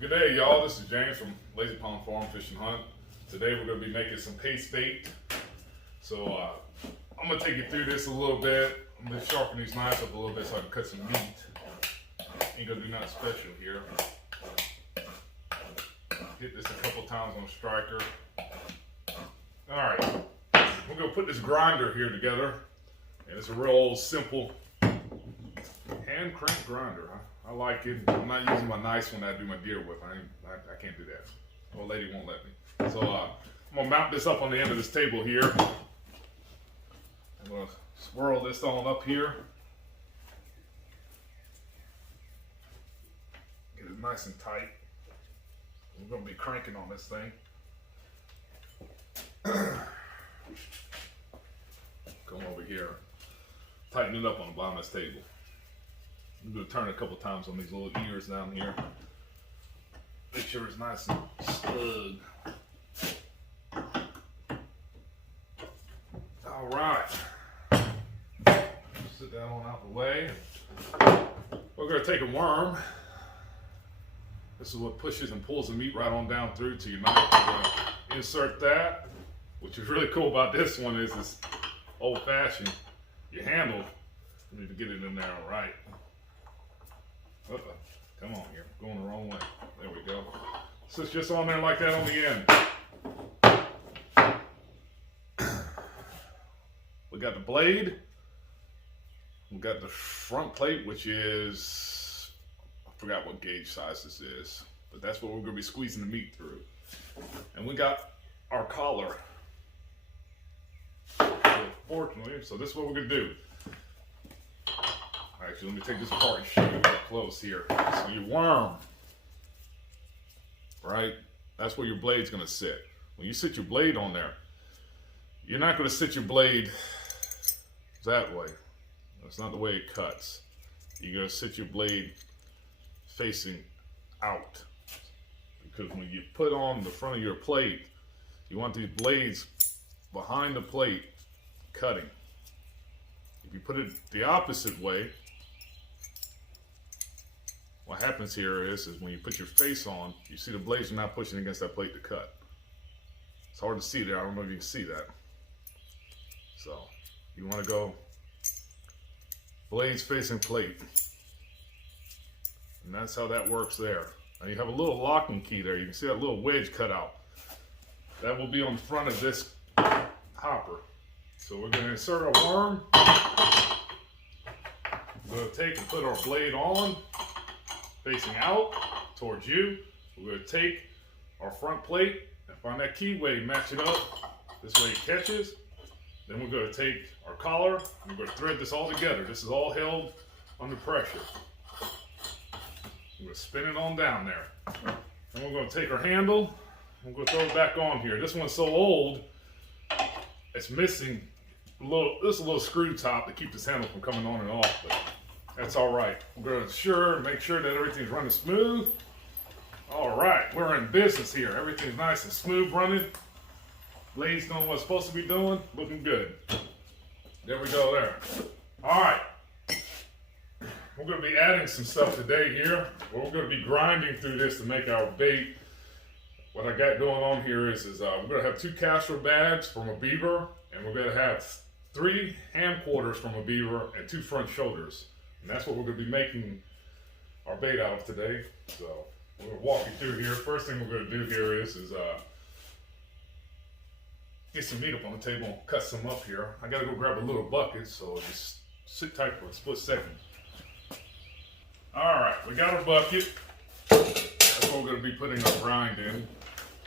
Good day, y'all. This is James from Lazypondfarm Fish and Hunt. Today we're going to be making some paste bait. So I'm going to take you through this a little bit. I'm going to sharpen these knives up a little bit so I can cut some meat. Ain't going to do nothing special here. Hit this a couple times on a striker. Alright, we're going to put this grinder here together. And it's a real old simple hand crank grinder. I like it. I'm not using my nice one that I do my deer with. I can't do that. The old lady won't let me. So I'm going to mount this up on the end of this table here. I'm going to swirl this on up here. Get it nice and tight. We're going to be cranking on this thing. Come over here. Tighten it up on the bottom of this table. I'm going to turn a couple times on these little ears down here. Make sure it's nice and snug. All right. Sit that one out the way. We're going to take a worm. This is what pushes and pulls the meat right on down through to your knife. We're going to insert that. Which is really cool about this one is it's old-fashioned. Your handle, you need to get it in there all right. Come on here, going the wrong way. There we go. So it's just on there like that on the end. We got the blade. We got the front plate, which is, I forgot what gauge size this is, but that's what we're going to be squeezing the meat through. And we got our collar. Fortunately, so this is what we're going to do. Actually, let me take this apart and show you up close here. So your worm, right? That's where your blade's going to sit. When you sit your blade on there, you're not going to sit your blade that way. That's not the way it cuts. You're going to sit your blade facing out. Because when you put on the front of your plate, you want these blades behind the plate cutting. If you put it the opposite way, what happens here is when you put your face on, you see the blades are not pushing against that plate to cut. It's hard to see there. I don't know if you can see that. So you want to go blades facing plate. And that's how that works there. Now you have a little locking key there. You can see that little wedge cut out. That will be on the front of this hopper. So we're going to insert our worm. We're going to take and put our blade on, facing out towards you. We're going to take our front plate and find that keyway, match it up. This way it catches. Then we're going to take our collar and we're going to thread this all together. This is all held under pressure. We're going to spin it on down there. Then we're going to take our handle and we're going to throw it back on here. This one's so old, it's missing this little screw top to keep this handle from coming on and off, but that's all right. We're going to make sure that everything's running smooth. All right, we're in business here. Everything's nice and smooth running. Blade's doing what it's supposed to be doing. Looking good. There we go there. All right. We're going to be adding some stuff today here. We're going to be grinding through this to make our bait. What I got going on here is we're going to have 2 castor bags from a beaver, and we're going to have 3 hand quarters from a beaver and 2 front shoulders. And that's what we're going to be making our bait out of today. So we're going to walk you through here. First thing we're going to do here is get some meat up on the table and cut some up here. I got to go grab a little bucket, so just sit tight for a split second. All right, we got our bucket. That's what we're going to be putting our grind in.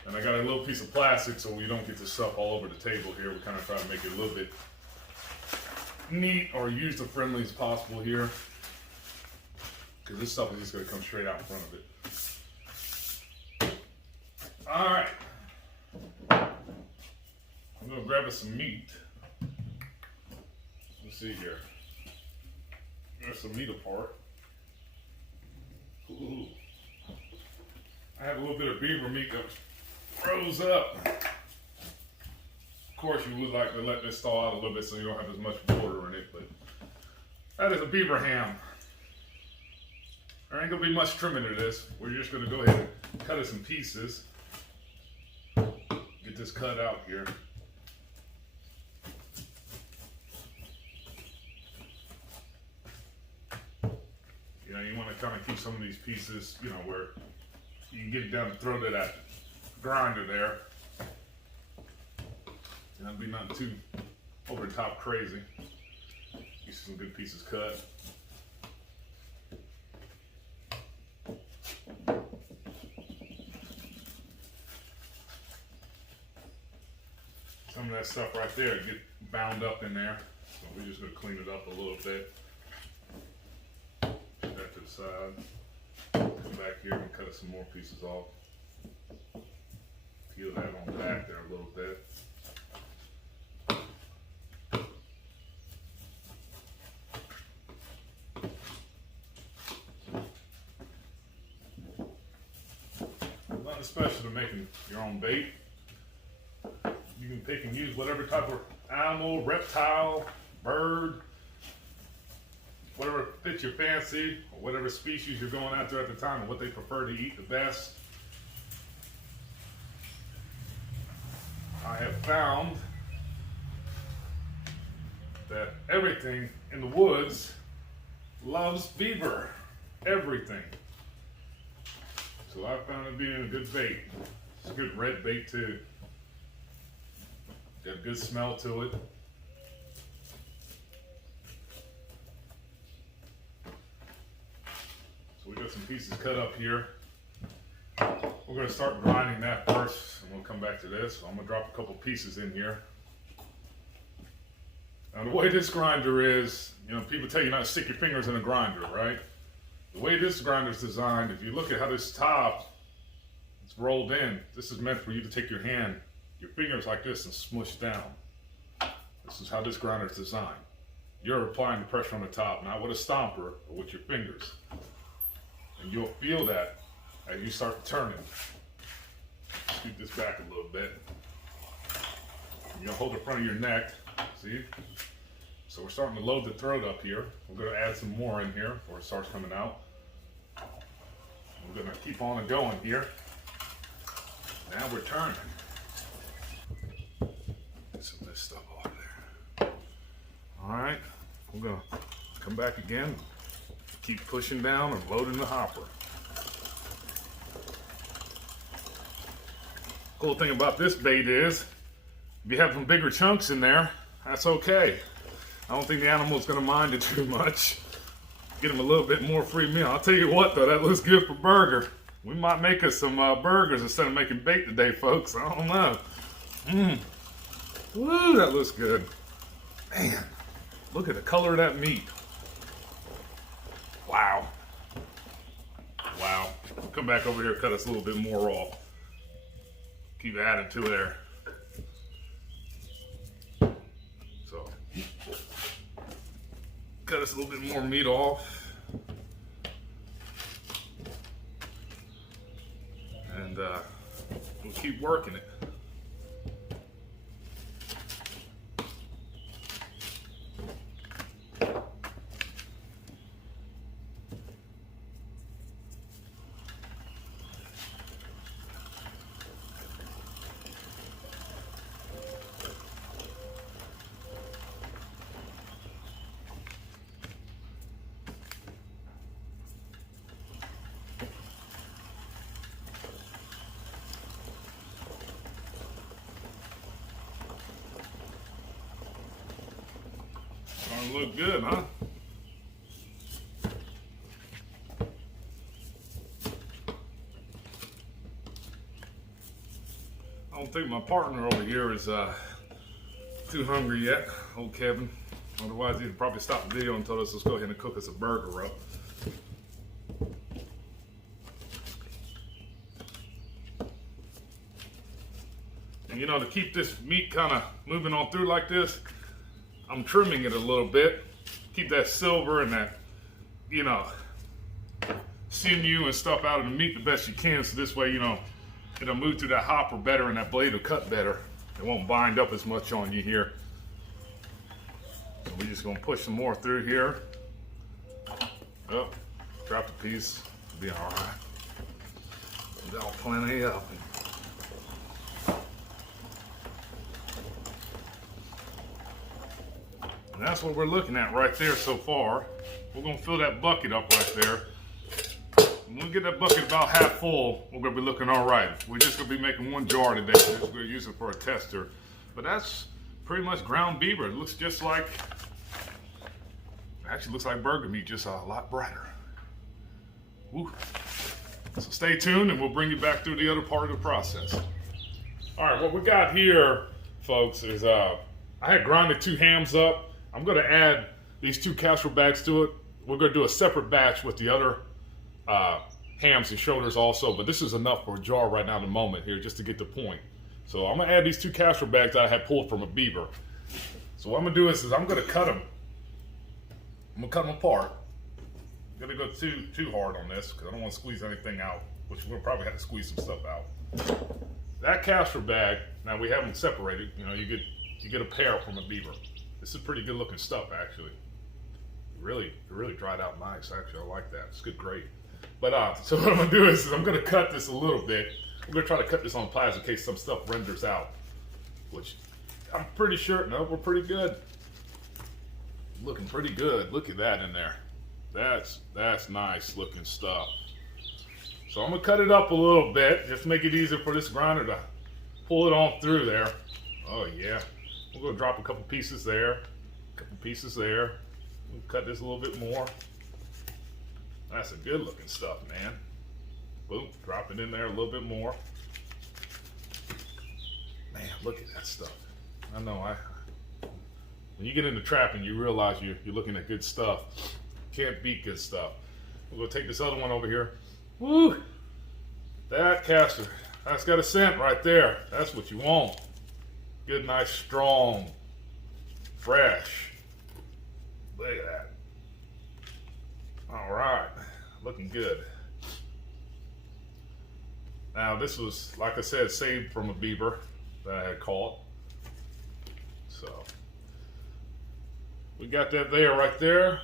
And I got a little piece of plastic so we don't get this stuff all over the table here. We kind of try to make it a little bit neat or user-friendly as possible here. Because this stuff is just going to come straight out in front of it. All right. I'm going to grab us some meat. Let's see here. There's some meat apart. Ooh. I have a little bit of beaver meat that froze up. Of course, you would like to let this thaw out a little bit so you don't have as much water in it, but that is a beaver ham. There ain't gonna be much trimming to this. We're just gonna go ahead and cut it some pieces. Get this cut out here. You know, you want to kind of keep some of these pieces, you know, where you can get it down the throat of that grinder there. And that'll be nothing too over the top crazy. Get some good pieces cut. Some of that stuff right there get bound up in there. So we're just gonna clean it up a little bit. Put that to the side. Come back here and cut some more pieces off. Peel that on back there a little bit. Nothing special to making your own bait. You can pick and use whatever type of animal, reptile, bird, whatever fits your fancy, or whatever species you're going after at the time and what they prefer to eat the best. I have found that everything in the woods loves beaver. Everything. So I found it being a good bait. It's a good red bait too. Got a good smell to it. So we got some pieces cut up here. We're going to start grinding that first, and we'll come back to this. So I'm going to drop a couple pieces in here. Now the way this grinder is, you know, people tell you not to stick your fingers in a grinder, right? The way this grinder is designed, if you look at how this top is rolled in, this is meant for you to take your hand, your fingers like this, and smush down. This is how this grinder is designed. You're applying the pressure on the top, not with a stomper, but with your fingers. And you'll feel that as you start turning. Scoot this back a little bit. You're gonna hold the front of your neck, see? So we're starting to load the throat up here. We're gonna add some more in here before it starts coming out. We're gonna keep on and going here. Now we're turning. Get some of this stuff off there. All right, we're gonna come back again. Keep pushing down and loading the hopper. Cool thing about this bait is, if you have some bigger chunks in there, that's okay. I don't think the animal's gonna mind it too much. Get them a little bit more free meal. I'll tell you what though, that looks good for burger. We might make us some burgers instead of making bait today, folks. I don't know. Woo, that looks good. Man, look at the color of that meat. Wow. Wow. We'll come back over here and cut us a little bit more off. Keep adding to there. So, cut us a little bit more meat off. And we'll keep working it. Starting to look good, huh? I don't think my partner over here is too hungry yet, old Kevin. Otherwise, he'd probably stop the video and tell us, let's go ahead and cook us a burger up. And you know, to keep this meat kind of moving on through like this, I'm trimming it a little bit. Keep that silver and that, you know, sinew and stuff out of the meat the best you can, so this way, you know, it'll move through that hopper better and that blade will cut better. It won't bind up as much on you here. So we're just gonna push some more through here. Up. Drop a piece, be all right. Got plenty of it. And that's what we're looking at right there so far. We're gonna fill that bucket up right there. When we get that bucket about half full, we're gonna be looking all right. We're just gonna be making one jar today. We're just gonna use it for a tester. But that's pretty much ground beaver. It looks just like, actually looks like burger meat, just a lot brighter. Woo. So stay tuned and we'll bring you back through the other part of the process. All right, what we got here, folks, is I had grinded 2 hams up. I'm gonna add these 2 castor bags to it. We're gonna do a separate batch with the other hams and shoulders also, but this is enough for a jar right now in the moment here, just to get the point. So I'm gonna add these 2 castor bags that I had pulled from a beaver. So what I'm gonna do is I'm gonna cut them. I'm gonna cut them apart. I'm gonna go too hard on this because I don't want to squeeze anything out, which we'll probably have to squeeze some stuff out. That castor bag, now we have them separated. You know, you get a pair from a beaver. This is pretty good looking stuff, actually. It really dried out nice. Actually, I like that. It's good grade. But so what I'm gonna do is I'm gonna cut this a little bit. I'm gonna try to cut this on plastic in case some stuff renders out, which I'm pretty sure. No, we're pretty good. Looking pretty good. Look at that in there. That's nice looking stuff. So I'm gonna cut it up a little bit, just to make it easier for this grinder to pull it on through there. Oh yeah. We're gonna drop a couple pieces there, a couple pieces there. We'll cut this a little bit more. That's a good looking stuff, man. Boom, drop it in there a little bit more. Man, look at that stuff. I know, when you get into trapping, you realize you're looking at good stuff. Can't beat good stuff. We're gonna take this other one over here. Woo! That castor, that's got a scent right there. That's what you want. Good, nice, strong, fresh. Look at that. All right, looking good. Now this was, like I said, saved from a beaver that I had caught. So we got that there, right there.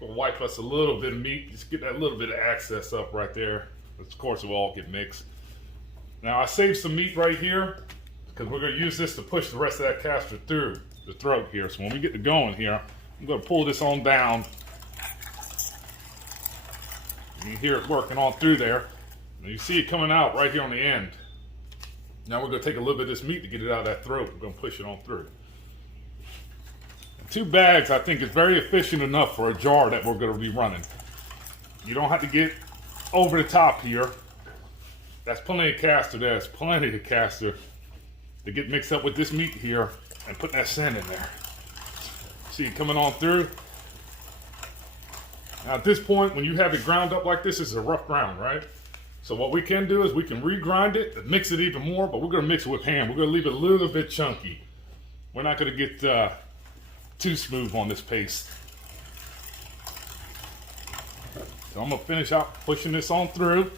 We'll wipe us a little bit of meat, just get that little bit of access up right there. Of course, it will all get mixed. Now I saved some meat right here because we're going to use this to push the rest of that castor through the throat here. So when we get to going here, I'm going to pull this on down. You can hear it working on through there. And you see it coming out right here on the end. Now we're going to take a little bit of this meat to get it out of that throat. We're going to push it on through. 2 bags, I think, is very efficient enough for a jar that we're going to be running. You don't have to get over the top here. That's plenty of castor. There's plenty of castor to get mixed up with this meat here and put that scent in there. See it coming on through. Now at this point, when you have it ground up like this, it's a rough ground, right? So what we can do is we can regrind it and mix it even more, but we're going to mix it with hand. We're going to leave it a little bit chunky. We're not going to get too smooth on this paste. So I'm going to finish out pushing this on through.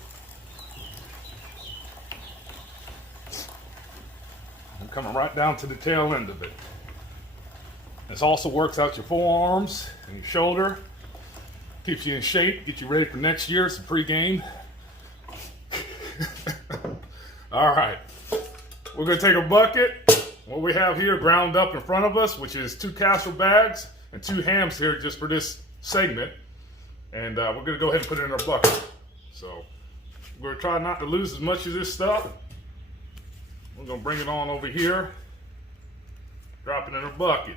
I'm coming right down to the tail end of it. This also works out your forearms and your shoulder. Keeps you in shape, get you ready for next year. It's a pre-game. All right, we're gonna take a bucket. What we have here ground up in front of us, which is 2 castor bags and 2 hams here just for this segment. And we're gonna go ahead and put it in our bucket. So we're gonna try not to lose as much of this stuff. We're gonna bring it on over here, drop it in our bucket.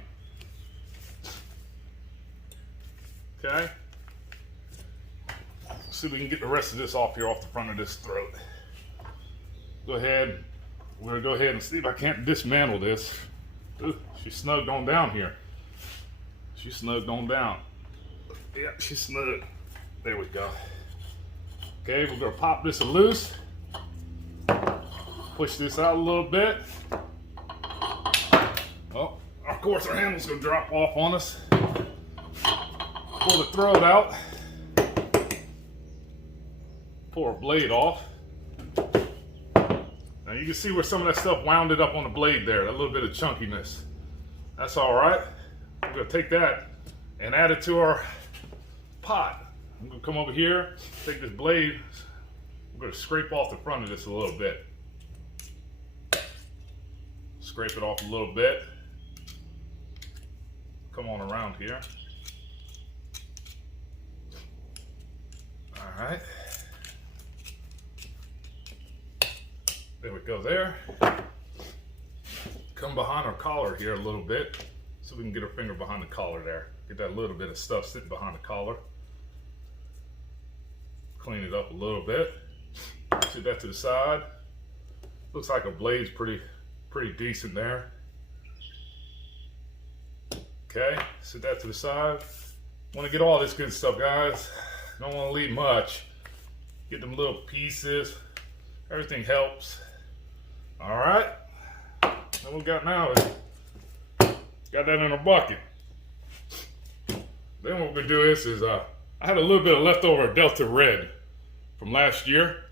Okay. Let's see if we can get the rest of this off here, off the front of this throat. Go ahead. We're gonna go ahead and see if I can't dismantle this. Ooh, she's snugged on down here. She's snugged on down. Yeah, she's snug. There we go. Okay, we're gonna pop this loose. Push this out a little bit. Oh, of course our handle's gonna drop off on us. Pull the throat out. Pull our blade off. Now you can see where some of that stuff wounded up on the blade there, that little bit of chunkiness. That's all right. We're gonna take that and add it to our pot. I'm gonna come over here, take this blade, I'm gonna scrape off the front of this a little bit. Scrape it off a little bit. Come on around here. All right. There we go there. Come behind our collar here a little bit so we can get our finger behind the collar there. Get that little bit of stuff sitting behind the collar. Clean it up a little bit. Sit that to the side. Looks like our blade's pretty decent there. Okay, sit that to the side. Want to get all this good stuff, guys. Don't want to leave much. Get them little pieces. Everything helps. All right. What we got now is got that in a bucket. Then what we're gonna do is I had a little bit of leftover Delta Red from last year.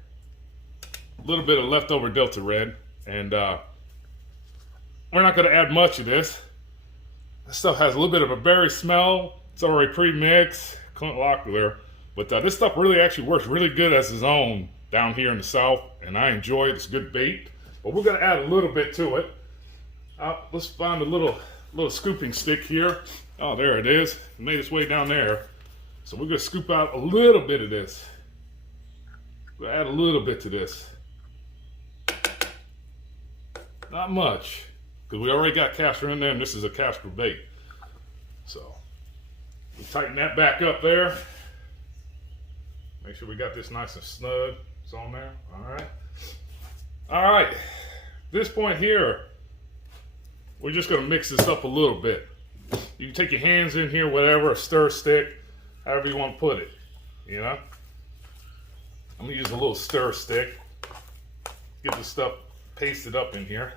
A little bit of leftover Delta Red, and we're not gonna add much of this. This stuff has a little bit of a berry smell. It's already pre-mixed, Clint Locklear, but this stuff really actually works really good as its own down here in the South, and I enjoy it. It's good bait, but we're gonna add a little bit to it. Let's find a little scooping stick here. Oh, there it is. It made its way down there. So we're gonna scoop out a little bit of this. We'll add a little bit to this. Not much, because we already got castor in there, and this is a castor bait. So we tighten that back up there. Make sure we got this nice and snug. It's on there. All right. All right. This point here, we're just going to mix this up a little bit. You can take your hands in here, whatever, a stir stick, however you want to put it, you know. I'm going to use a little stir stick. Get the stuff pasted up in here.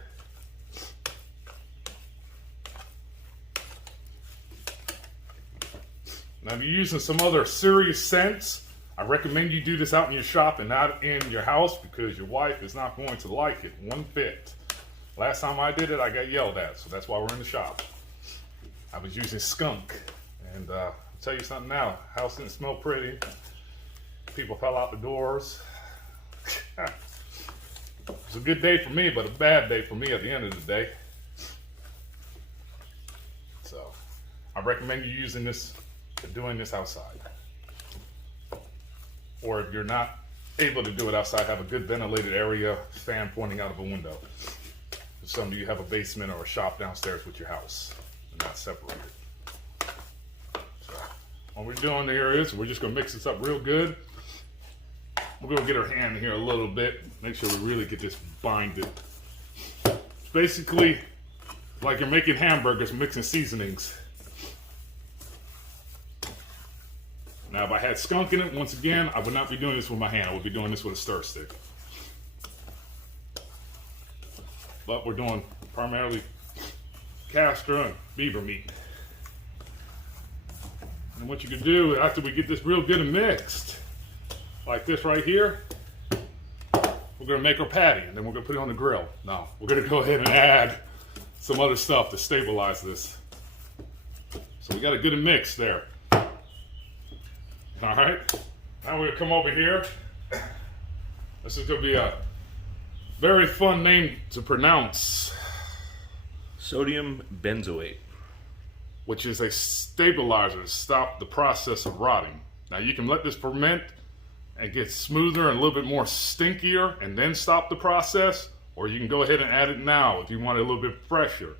Now, if you're using some other serious scents, I recommend you do this out in your shop and not in your house, because your wife is not going to like it one bit. Last time I did it, I got yelled at, so that's why we're in the shop. I was using skunk, and I'll tell you something now, house didn't smell pretty. People fell out the doors. It was a good day for me, but a bad day for me at the end of the day. So I recommend you using this, doing this outside. Or if you're not able to do it outside, have a good ventilated area, fan pointing out of a window. If some of you have a basement or a shop downstairs with your house, and not separated. So what we're doing here is we're just gonna mix this up real good. We're gonna get our hand in here a little bit, make sure we really get this binded. It's basically like you're making hamburgers, mixing seasonings. Now, if I had skunk in it, once again, I would not be doing this with my hand. I would be doing this with a stir stick. But we're doing primarily castor and beaver meat. And what you can do after we get this real good and mixed, like this right here, we're gonna make our patty and then we're gonna put it on the grill. Now, we're gonna go ahead and add some other stuff to stabilize this. So we got a good mix there. All right, now we're gonna come over here. This is gonna be a very fun name to pronounce. Sodium benzoate. Which is a stabilizer to stop the process of rotting. Now you can let this ferment and get smoother and a little bit more stinkier and then stop the process, or you can go ahead and add it now if you want it a little bit fresher.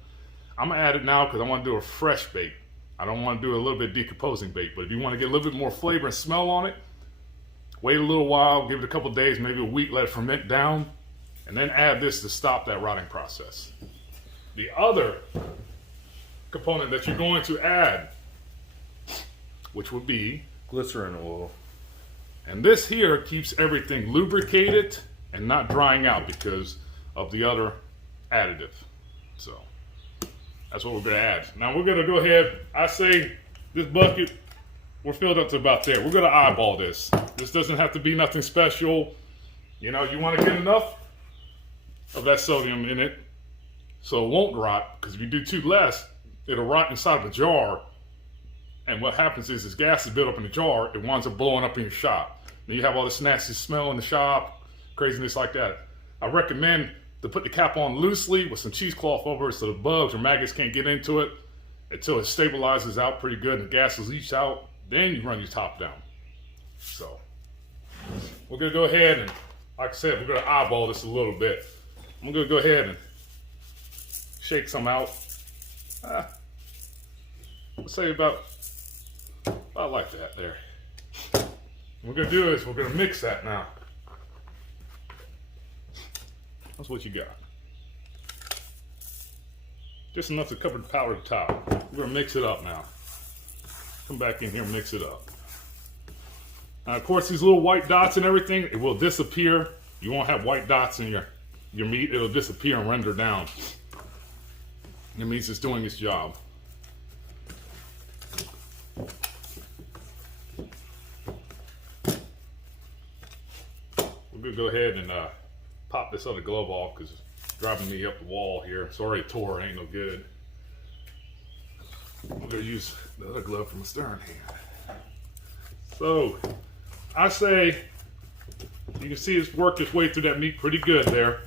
I'm gonna add it now because I want to do a fresh bait. I don't want to do a little bit decomposing bait, but if you want to get a little bit more flavor and smell on it, wait a little while, give it a couple days, maybe a week, let it ferment down, and then add this to stop that rotting process. The other component that you're going to add, which would be Glycerin oil. And this here keeps everything lubricated and not drying out because of the other additive. So that's what we're gonna add. Now we're gonna go ahead, I say this bucket, we're filled up to about there. We're gonna eyeball this. This doesn't have to be nothing special. You know, you wanna get enough of that sodium in it so it won't rot, because if you do too less, it'll rot inside of a jar And what happens is, this gas is built up in the jar, it winds up blowing up in your shop. Then you have all this nasty smell in the shop, craziness like that. I recommend to put the cap on loosely with some cheesecloth over it so the bugs or maggots can't get into it until it stabilizes out pretty good and the gas is leached out. Then you run your top down. So we're gonna go ahead and, like I said, we're gonna eyeball this a little bit. I'm gonna go ahead and shake some out. Let's say about like that there. What we're gonna do is we're gonna mix that now. That's what you got. Just enough to cover the powder at the top. We're gonna mix it up now. Come back in here and mix it up. Now, of course, these little white dots and everything, it will disappear. You won't have white dots in your meat. It'll disappear and render down. It means it's doing its job. We're gonna go ahead and pop this other glove off because it's driving me up the wall here. It's already tore, ain't no good. I'm gonna use the other glove from the stern hand. So, I say, you can see it's worked its way through that meat pretty good there.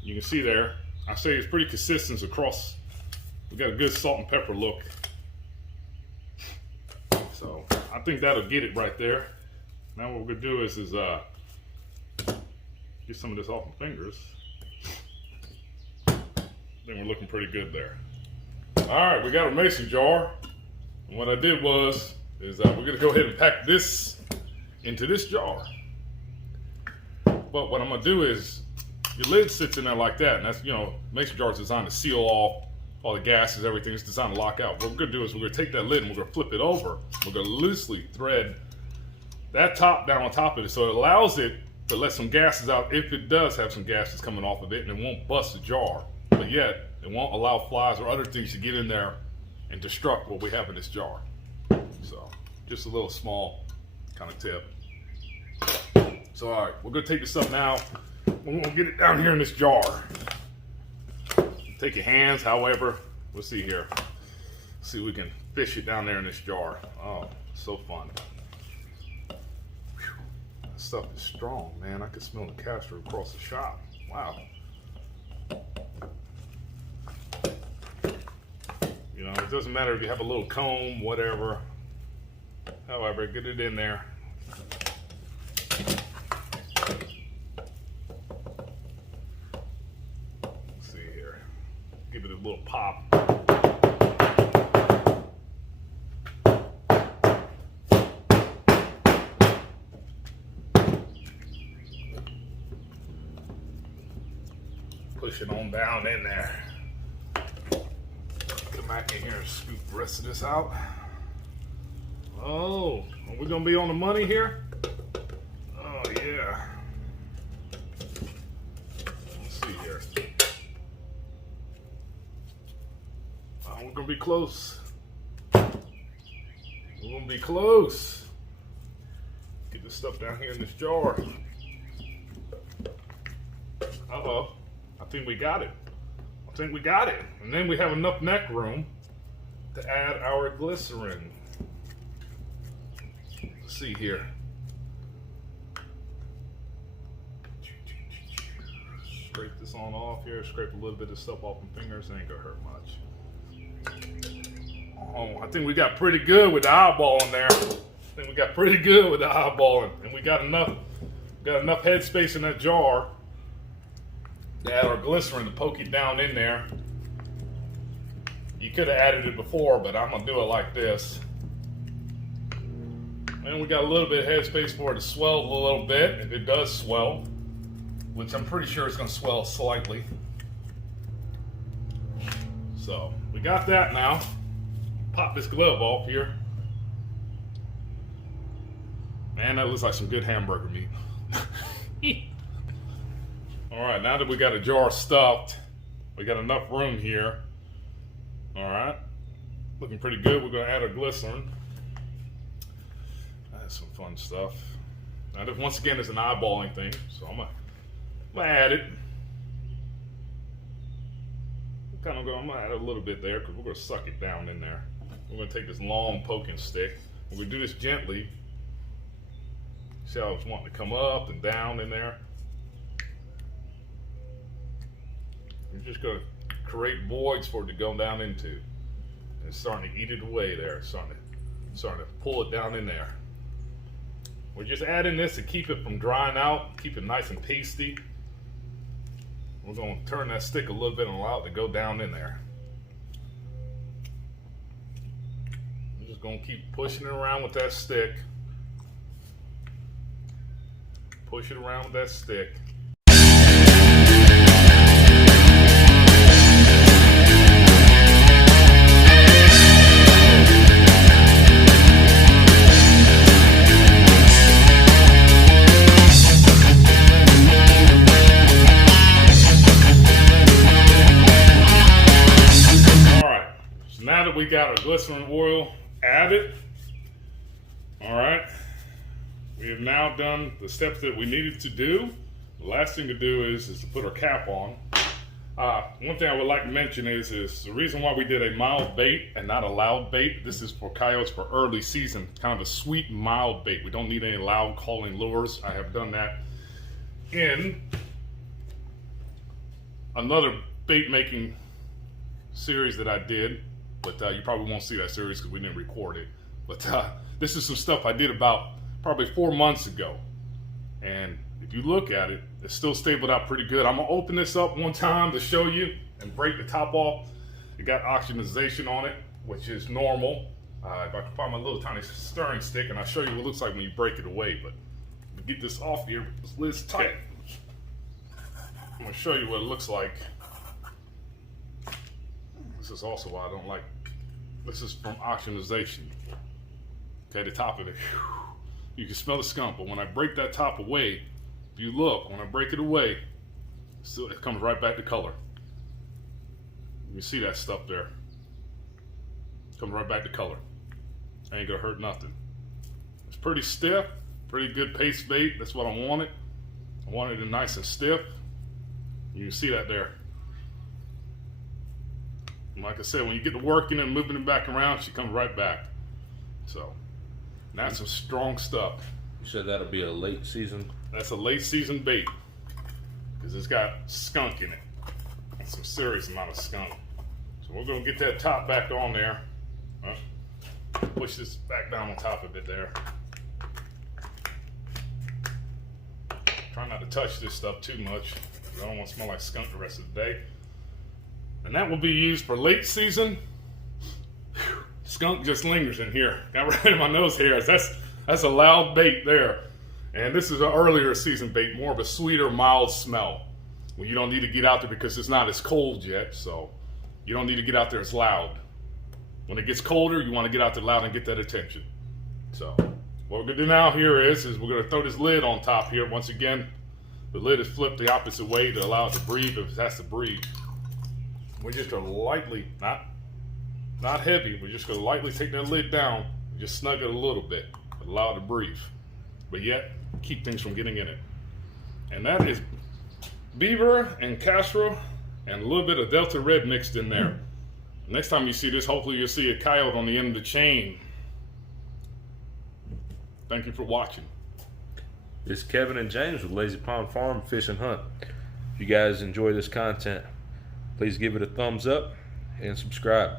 You can see there. I say it's pretty consistent across. We got a good salt and pepper look. So, I think that'll get it right there. Now what we're gonna do is get some of this off my fingers. I think we're looking pretty good there. All right, we got a mason jar. And what I did was, we're gonna go ahead and pack this into this jar. But what I'm gonna do is, your lid sits in there like that, and that's, mason jar is designed to seal off all the gases, everything is designed to lock out. What we're gonna do is we're gonna take that lid and we're gonna flip it over. We're gonna loosely thread that top down on top of it, so it allows it to let some gases out if it does have some gases coming off of it, and it won't bust the jar. But yet, it won't allow flies or other things to get in there and destruct what we have in this jar. So, just a little small kind of tip. So, all right, we're gonna take this up now. We're gonna get it down here in this jar. Take your hands, however, we'll see here. See if we can fish it down there in this jar. Oh, so fun. That stuff is strong, man. I can smell the castor across the shop. Wow. It doesn't matter if you have a little comb, whatever. However, get it in there. Let's see here. Give it a little pop. Push it on down in there. Come back in here and scoop the rest of this out. Oh, are we gonna be on the money here? Oh yeah. Let's see here. Oh, we're gonna be close. We're gonna be close. Get this stuff down here in this jar. Uh-oh. I think we got it. I think we got it. And then we have enough neck room to add our glycerin. Let's see here. Scrape this on off here. Scrape a little bit of stuff off my fingers. It ain't gonna hurt much. Oh, I think we got pretty good with the eyeballing there. I think we got pretty good with the eyeballing. And we got enough head space in that jar to add our glycerin to poke it down in there. You could have added it before, but I'm gonna do it like this. And we got a little bit of head space for it to swell a little bit, if it does swell, which I'm pretty sure it's gonna swell slightly. So, we got that now. Pop this glove off here. Man, that looks like some good hamburger meat. All right, now that we got a jar stuffed, we got enough room here. All right, looking pretty good. We're gonna add our glycerin. That's some fun stuff. Now, once again, it's an eyeballing thing, so I'm gonna add it. I'm gonna add a little bit there because we're gonna suck it down in there. We're gonna take this long poking stick. We're gonna do this gently. See how it's wanting to come up and down in there. We're just gonna create voids for it to go down into. And it's starting to eat it away there. It's starting to pull it down in there. We're just adding this to keep it from drying out, keep it nice and pasty. We're gonna turn that stick a little bit and allow it to go down in there. I'm just gonna keep pushing it around with that stick. Push it around with that stick. Now that we got our glycerin oil added, all right, we have now done the steps that we needed to do. The last thing to do is to put our cap on. One thing I would like to mention is the reason why we did a mild bait and not a loud bait. This is for coyotes for early season, kind of a sweet, mild bait. We don't need any loud calling lures. I have done that in another bait making series that I did. But you probably won't see that series because we didn't record it. But this is some stuff I did about probably 4 months ago. And if you look at it, it's still stabled out pretty good. I'm going to open this up one time to show you and break the top off. It got oxygenation on it, which is normal. If I can find my little tiny stirring stick, and I'll show you what it looks like when you break it away. But to get this off here, this lid's tight. I'm going to show you what it looks like. This is also why I don't like, this is from oxygenation. Okay, the top of it, you can smell the skunk, but when I break that top away, if you look, when I break it away, still it comes right back to color. You see that stuff there. Comes right back to color. Ain't gonna hurt nothing. It's pretty stiff, pretty good paste bait. That's what I wanted. I wanted it nice and stiff. You can see that there. And like I said, when you get to working and moving it back around, she comes right back. So, that's some strong stuff. You said that'll be a late season? That's a late season bait. Because it's got skunk in it. And some serious amount of skunk. So we're going to get that top back on there. Push this back down on top of it there. Try not to touch this stuff too much. I don't want to smell like skunk the rest of the day. And that will be used for late season. Whew. Skunk just lingers in here. Got right in my nose hairs. That's a loud bait there. And this is an earlier season bait, more of a sweeter, mild smell. Well, you don't need to get out there because it's not as cold yet, so you don't need to get out there as loud. When it gets colder, you want to get out there loud and get that attention. So what we're gonna do now here is we're gonna throw this lid on top here. Once again, the lid is flipped the opposite way to allow it to breathe if it has to breathe. We're just gonna lightly, not heavy, we're just gonna lightly take that lid down and just snug it a little bit, allow it to breathe, but yet keep things from getting in it. And that is beaver and castor and a little bit of Delta Red mixed in there. Next time you see this, hopefully you'll see a coyote on the end of the chain. Thank you for watching. It's Kevin and James with Lazy Pond Farm Fish and Hunt. If you guys enjoy this content, please give it a thumbs up and subscribe.